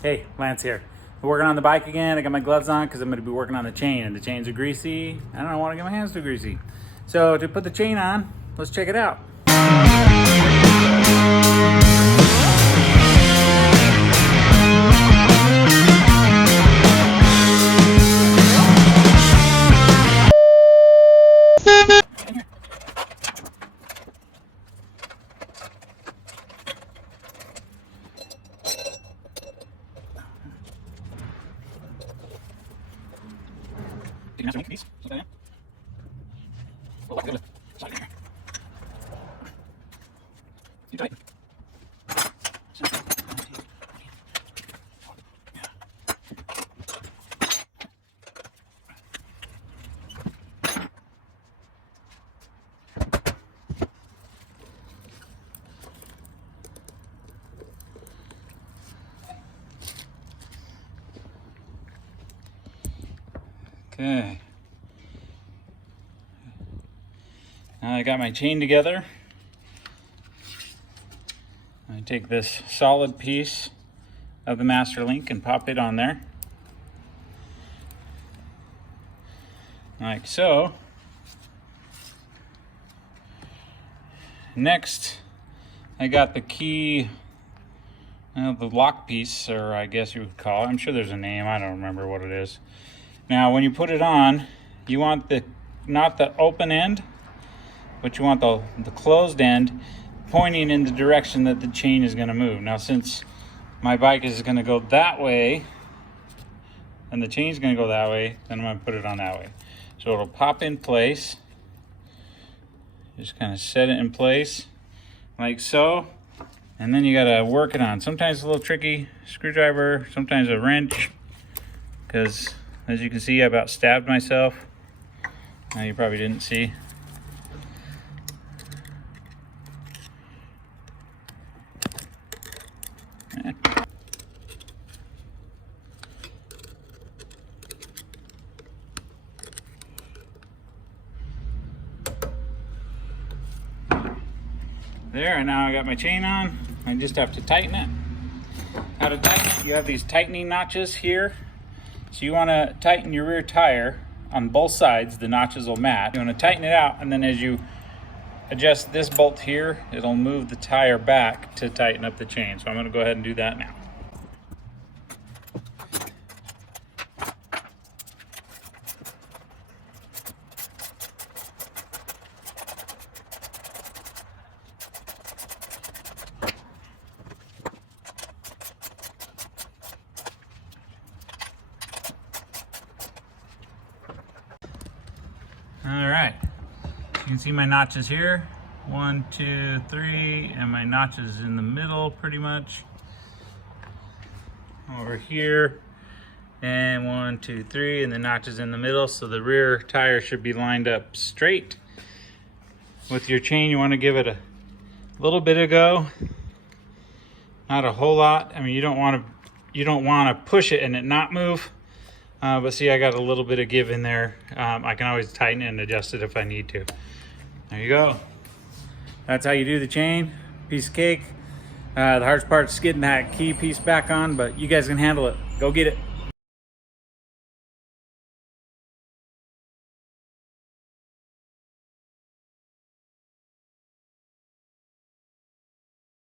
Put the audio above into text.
Hey, Lance here. I'm working on the bike again. I got my gloves on because I'm going to be working on the chain, and the chains are greasy. I don't want to get my hands too greasy. So to put the chain on, let's check it out. Okay. Now I got my chain together. I take this solid piece of the master link and pop it on there. Like so. Next, I got the key, the lock piece, or I guess you would call it. I'm sure there's a name, I don't remember what it is. Now, when you put it on, you want not the open end, but you want the closed end pointing in the direction that the chain is going to move. Now, since my bike is going to go that way, and the chain's going to go that way, then I'm going to put it on that way. So it'll pop in place. Just kind of set it in place, like so. And then you got to work it on. Sometimes it's a little tricky, screwdriver, sometimes a wrench, because as you can see, I about stabbed myself. Now you probably didn't see. There, and now I got my chain on. I just have to tighten it. How to tighten it? You have these tightening notches here. So you want to tighten your rear tire on both sides. The notches will match. You want to tighten it out, and then as you adjust this bolt here, it'll move the tire back to tighten up the chain. So I'm going to go ahead and do that now. All right, you can see my notches here. 1, 2, 3, and my notches in the middle pretty much. Over here, and 1, 2, 3, and the notches in the middle. So the rear tire should be lined up straight. With your chain, you want to give it a little bit of go, not a whole lot. I mean, you don't want to push it and it not move. But see, I got a little bit of give in there. I can always tighten it and adjust it if I need to. There you go. That's how you do the chain. Piece of cake. The hardest part is getting that key piece back on, but you guys can handle it. Go get it.